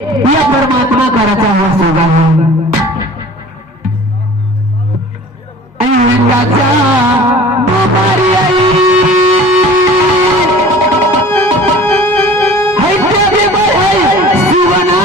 या परमात्मा करायचा हा सोगा त्याचा दुपारी आई शिवना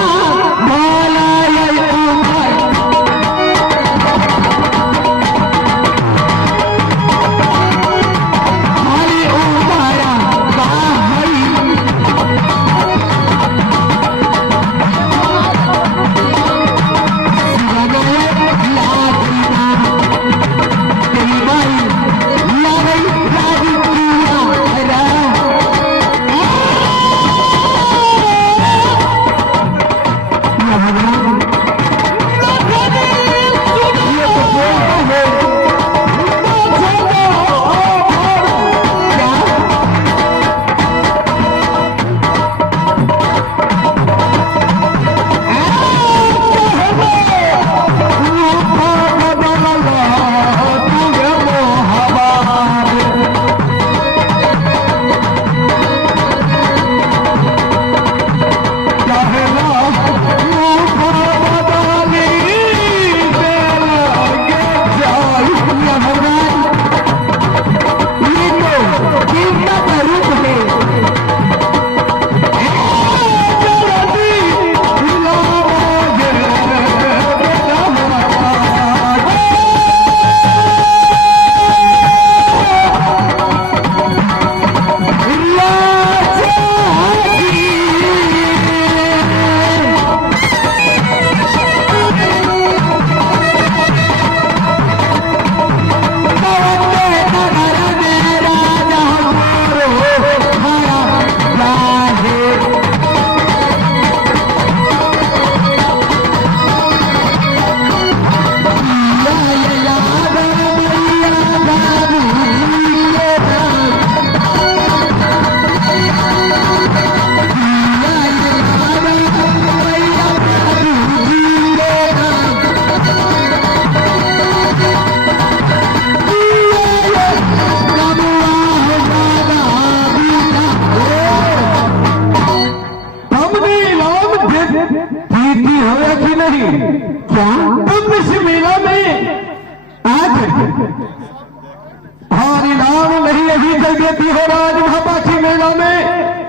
देती हो राज महापाठी मेला में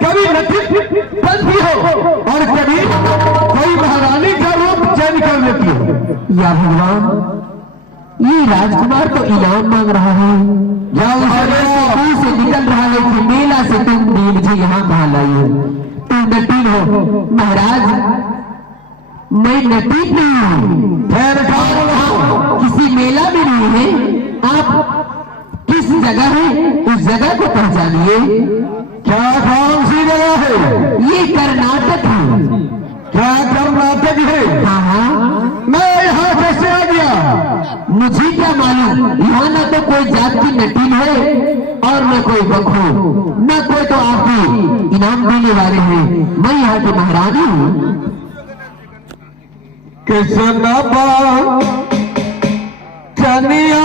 कभी नथित बनती हो और कभी कोई महारानी का रूप चयन कर लेती हो। या भगवान, ये राजकुमार तो इनाम मांग रहा है या से निकल रहा है कि मेला से तुम मुझे यहाँ कहा लाई हो। तुम नटीन हो महाराज, मैं नटीन नहीं हूँ, किसी मेला में नहीं है। आप किस जगह है उस जगह को पहचानिए। क्या कौन सी जगह है? ये कर्नाटक है। क्या कर्नाटक है? हाँ हाँ। मैं यहाँ कैसे आ गया? मुझे क्या मालूम, यहाँ न तो कोई जात की नटीन है और न कोई बखू, न कोई तो आपको इनाम देने वाले हैं। मैं यहाँ की महारानी हूँ। किसना चनिया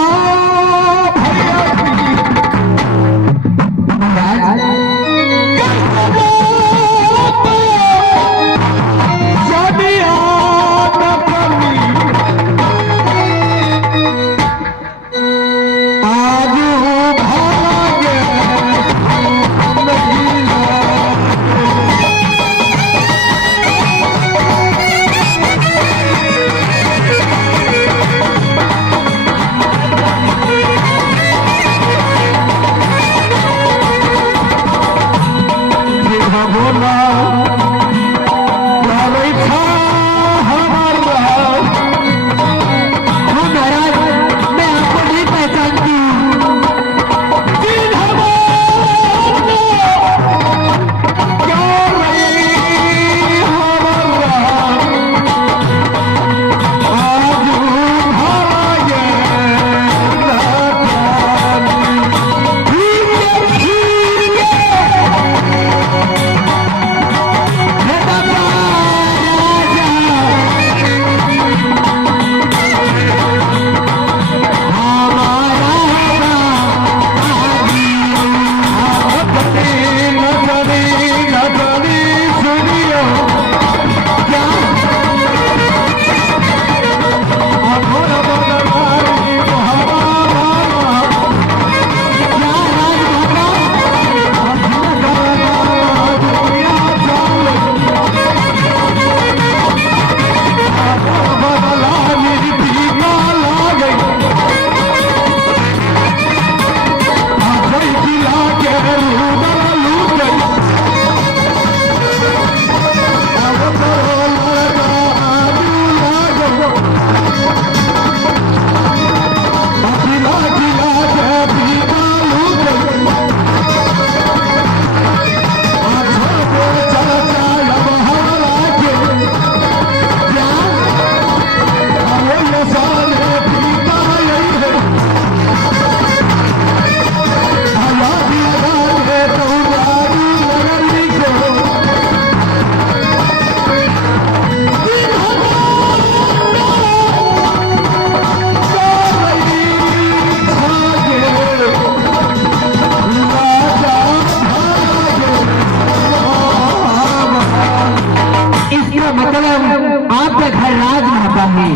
आता है।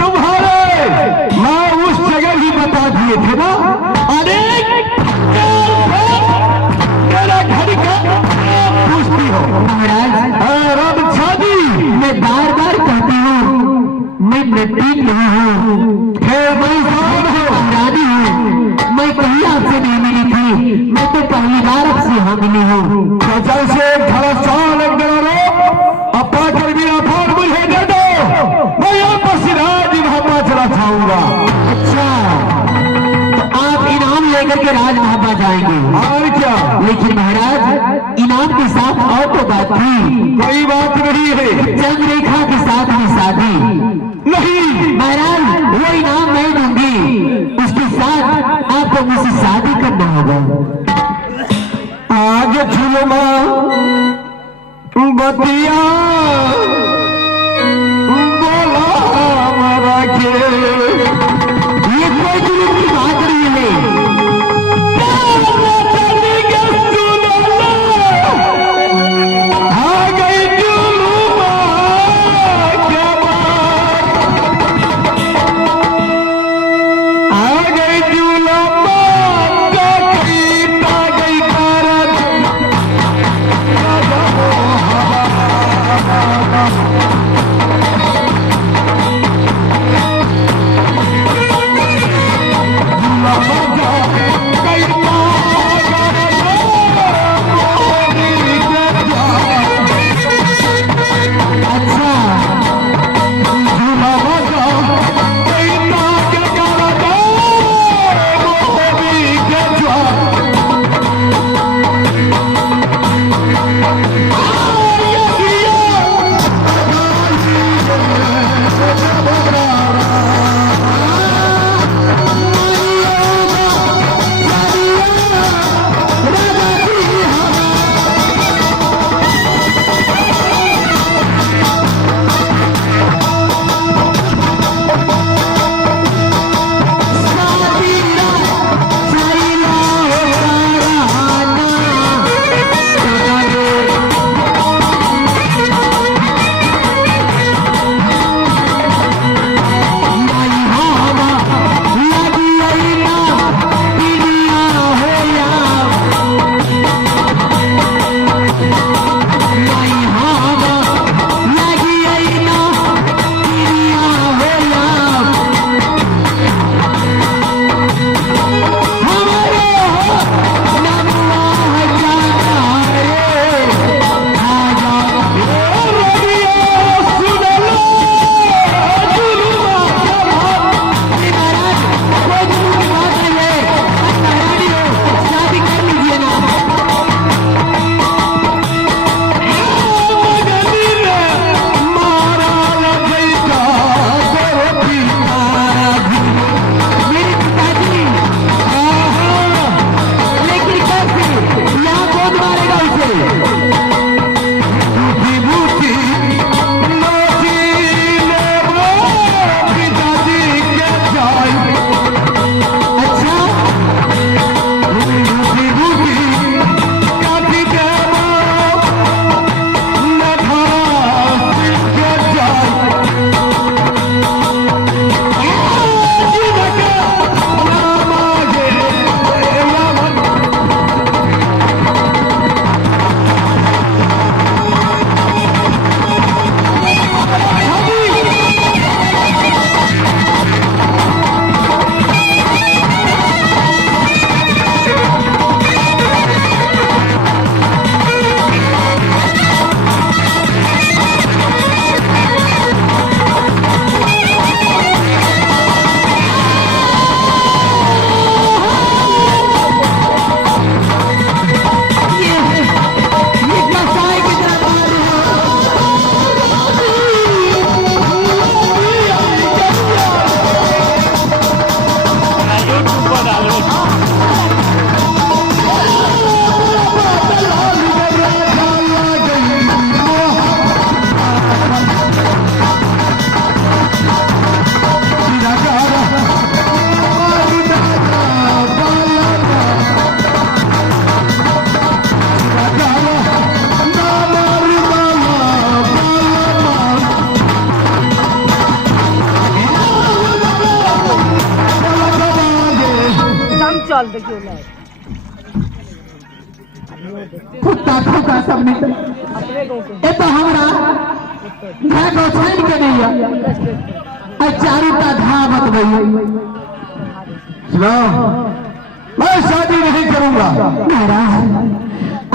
तुम्हारे मैं उस जगह ही बता दिए थे ना। अरे मेरा घर का पूछती हो महाराज राम शादी मैं बार बार कहती हूँ मैं नटी नहीं हूँ, फिर मैं कौन हूँ? रानी हूँ। मैं कहीं आपसे नहीं मिली थी, मैं तो पहली बार आपसे यहाँ मिली हूँ। कचल से खड़ा साल अपा कर मेरा फोन मुझे दे दो, मैं यहाँ पर सिराज महापा चला जाऊंगा। अच्छा तो आप इनाम लेकर के राज महापा जाएंगे। और क्या? लेकिन महाराज इनाम के साथ और तो बात थी। कोई बात नहीं है। चंद्ररेखा के साथ में शादी नहीं महाराज, वो इनाम मैं दूंगी, उसके साथ आपको मुझसे शादी करना होगा। आगे झुलमा बतिया बोला हमारा के ये कोई जुलूम की बात नहीं है। आ गई जुलमा क्या आ गई जुलमा गई कारत कुत्ता ठोका सब मिल ये तो हमरा घर को छान के नहीं है चारू का धावत गई। सुनो, मैं शादी नहीं करूंगा। महाराज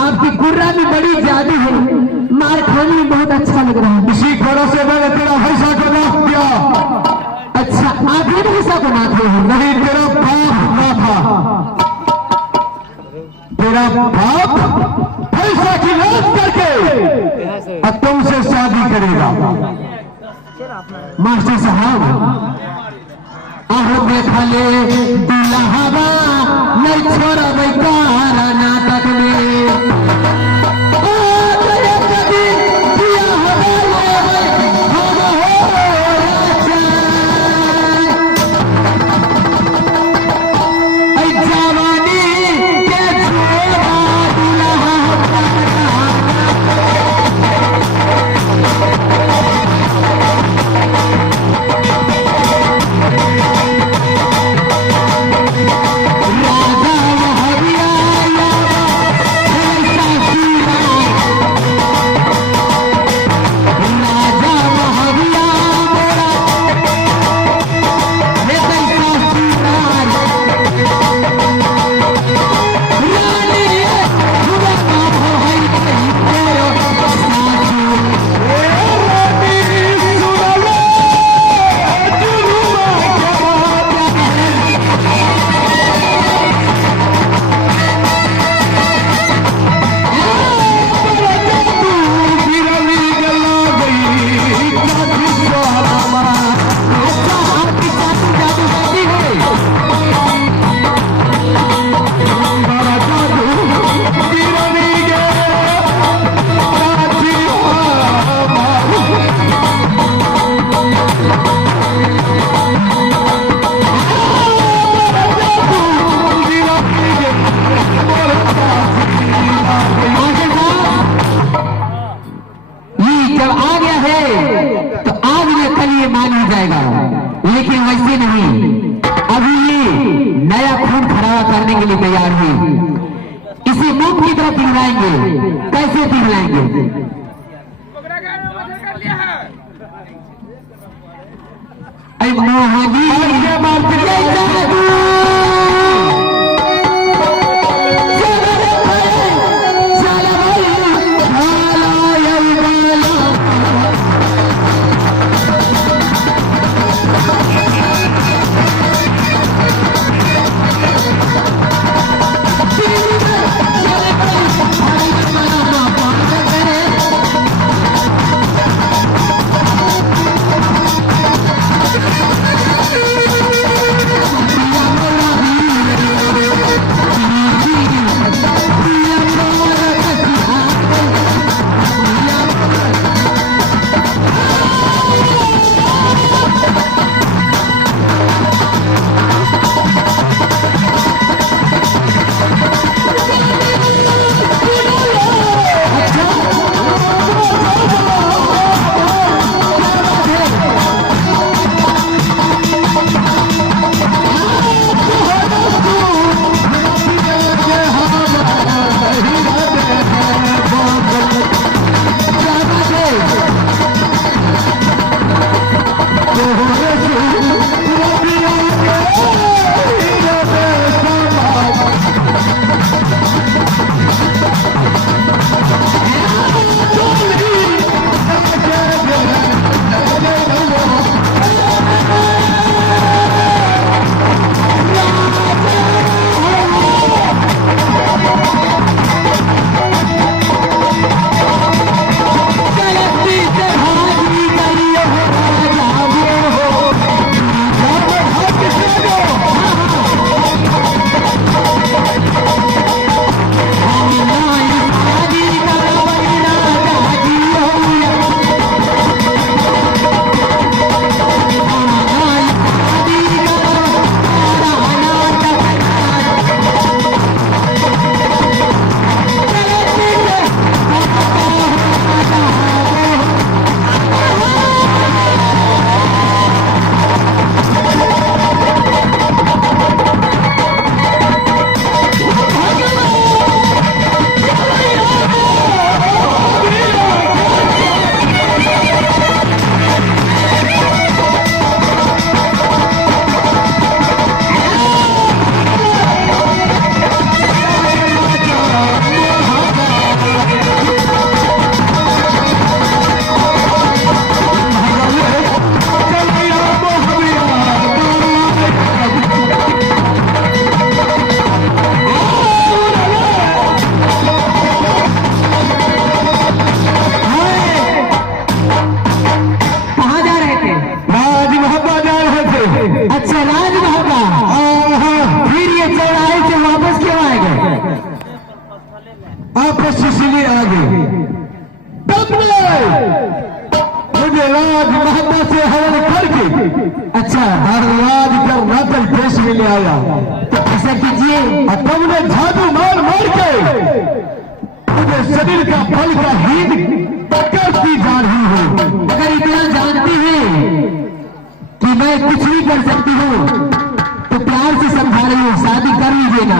आपकी गुर्रा भी बड़ी जादू है, मार खाने में बहुत अच्छा लग रहा है। इसी कारण से मैंने तेरा हिस्सा को नाप दिया। अच्छा आप ही हिस्सा को नाप रहे हो? नहीं, तेरा बाप ना था। तेरा बाप पैसा की नाश करके अब तुमसे शादी करेगा। मास्टर साहब आहो देखा ले दुल्हवा नहीं छोड़ा बेकार नाटक में लेकिन वैसे नहीं, अभी ये नया खून खराबा करने के लिए तैयार हुई। इसे मुंह की तरफ पिघलाएंगे। कैसे पिघलाएंगे? मुझे राज मोहब्बत से हवन करके अच्छा और राज करना तक देश में ले आया। तो ऐसा कीजिए, और तुमने झाड़ू मार मार के मुझे शरीर का फल का हीद करती जा रही हो। अगर इतना जानती हैं कि मैं कुछ नहीं कर सकती हूँ तो प्यार से समझा रही हूँ, शादी कर लीजिए ना।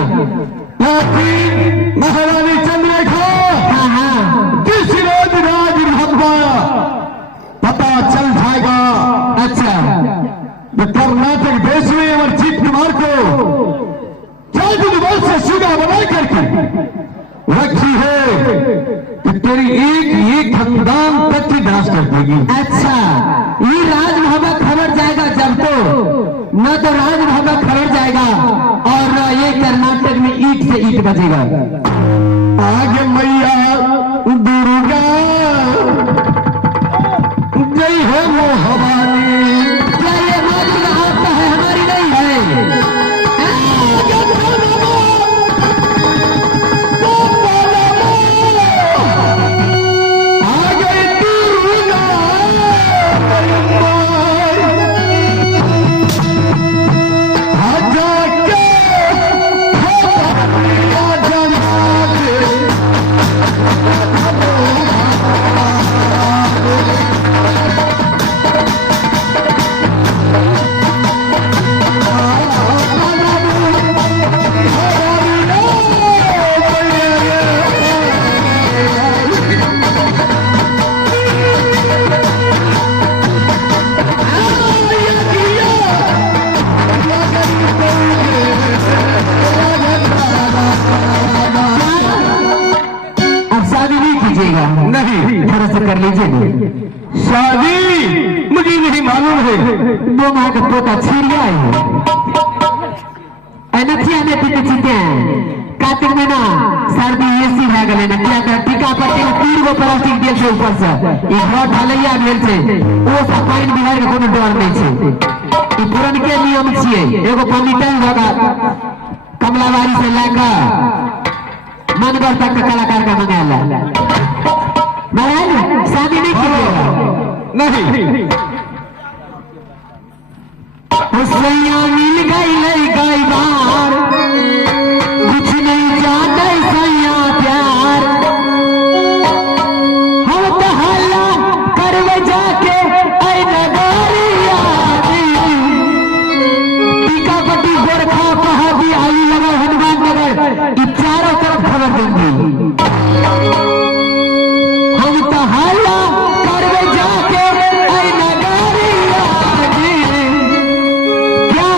लेकिन महारानी चंद्रलेखा, हाँ हाँ, किस रोज राज भगवा पता चल जाएगा। अच्छा मैं कर्नाटक देश में अमरजीत कुमार को 4 दिन वर्ष से सुगा बना करके रखी है कि तेरी एक खानदान तक की नाश कर देगी। अच्छा, ये राजभवन खबर जाएगा जब तो न तो राजभवन खबर जाएगा और न ये कर्नाटक में ईट से ईट बजेगा। आगे मैया दुर्गा जय हो मोहवानी। क्या ये माँ आपका है, हमारी नहीं है? नहीं, थोड़ा सा कर लीजिए ना। शादी मुझे नहीं मालूम है। 2 माह का पोता छिड़िया है नथिया ने पीते चीते कार्तिक में ना सर्दी एसी है गले ना क्या कर टीका पट्टी में 3 गो प्लास्टिक दिए से ऊपर से ई घर ढलैया भेल छै ओ सब पानी बिहार के कोनो डर नहीं छै। ई पुरन के नियम छिए। एगो पॉलिटन होगा कमलाबारी से लेकर मनगर तक के कलाकार का मंगाला। महाराज शादी नहीं कीजिएगा। नहीं, हुसैया मिल गई लई गई बार, कुछ नहीं जाते सैया प्यार। हम तो हल्ला करवे जाके ऐ नगरिया टीका पट्टी गोरखा पहाड़ी आई लगा हनुमान नगर ई चारों तरफ खबर देंगे। हम तो हल्ला करवे जाके ऐ नगरिया क्या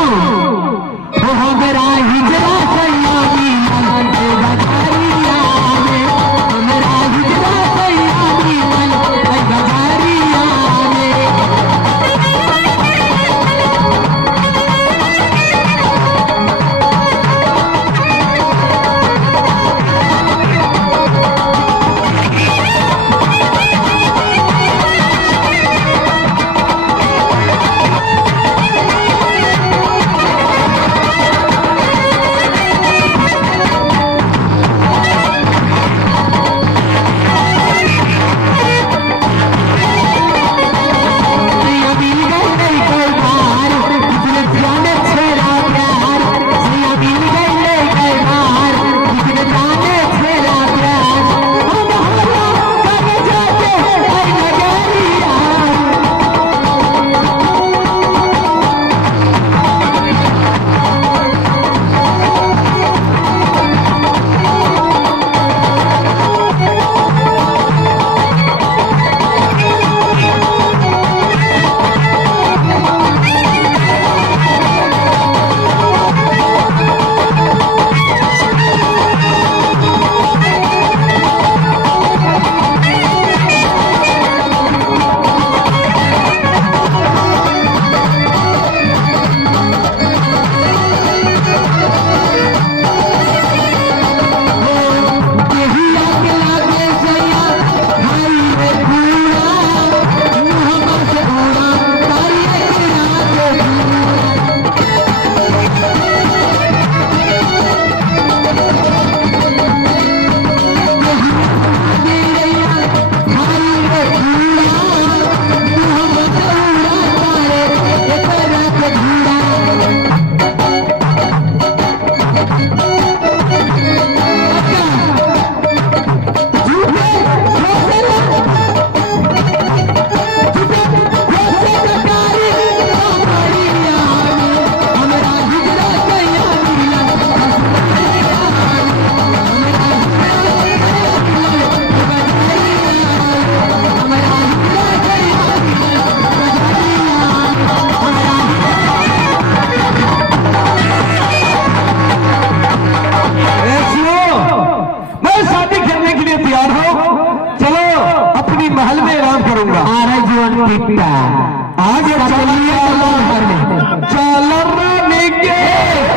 मारे जीवन टिकटा आगे चलिए चल रानी के